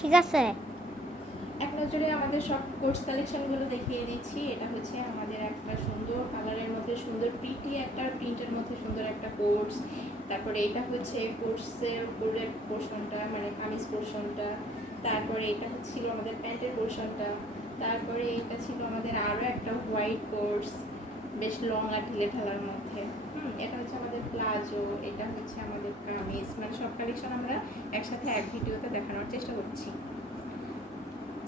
ঠিক আছে। এক নজরে আমাদের সব কোর্স কালেকশনগুলো দেখিয়ে দিচ্ছি। এটা হচ্ছে আমাদের একটা সুন্দর কালারের মধ্যে সুন্দর প্রিটি একটা প্রিন্টের মধ্যে সুন্দর একটা কোর্স। তারপরে এটা হচ্ছে কোর্সের উপরের পোর্শনটা, মানে কামিজ পোর্শনটা। তারপরে এটা ছিল আমাদের প্যান্টের পোর্শনটা। তারপরে এটা ছিল আমাদের আরও একটা হোয়াইট কোর্স, বেশ লং আর ঢিলে ঢালার মধ্যে। এটা হচ্ছে আমাদের প্লাজো, এটা হচ্ছে আমাদের কামিজ। মানে সব কালেকশন আমরা একসাথে এক ভিডিওতে দেখানোর চেষ্টা করছি।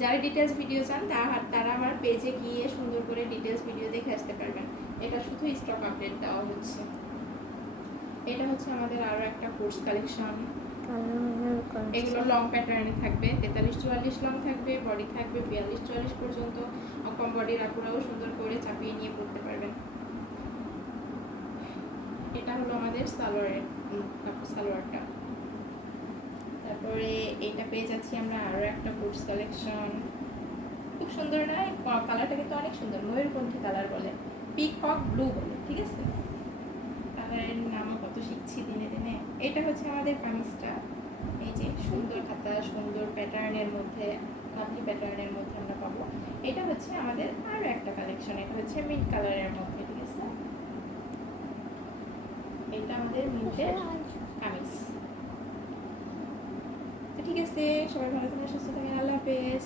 যারা ডিটেলস ভিডিও চান তারা আমার পেজে গিয়ে সুন্দর করে ডিটেলস ভিডিও দেখে আসতে পারবেন। এটা শুধু স্টক আপডেট দেওয়া হচ্ছে। এটা হচ্ছে আমাদের আরও একটা কোর্স কালেকশন। এগুলো লং প্যাটার্নে থাকবে, 43-44 লং থাকবে, বডি থাকবে 42-44 পর্যন্ত। কম বডির আপুরাও সুন্দর করে চাপিয়ে নিয়ে পড়তে পারবেন। এটা হলো আমাদের সালোয়ারটা। তারপরে এটা পেয়ে যাচ্ছি আমরা আরও একটা কোর্স কালেকশন। খুব সুন্দর না? কালারটা কিন্তু অনেক সুন্দর, ময়ূরপন্থী কালার বলে, পিকক ব্লু বলে, ঠিক আছে? কালারের নামও কত শিখছি দিনে দিনে। এটা হচ্ছে আমাদের কামিজটা। এই যে সুন্দর হাতা, সুন্দর প্যাটার্নের মধ্যে, লাভলি প্যাটার্নের মধ্যে আমরা পাবো। এটা হচ্ছে আমাদের আরও একটা কালেকশন। এটা হচ্ছে মিন্ট কালারের মধ্যে, ঠিক আছে? এটা আমাদের মিন্টের কামিজ। ঠিক আছে, সবাই ভালো থাকেন, সুস্থ থাকেন, আল্লাহ হাফেজ।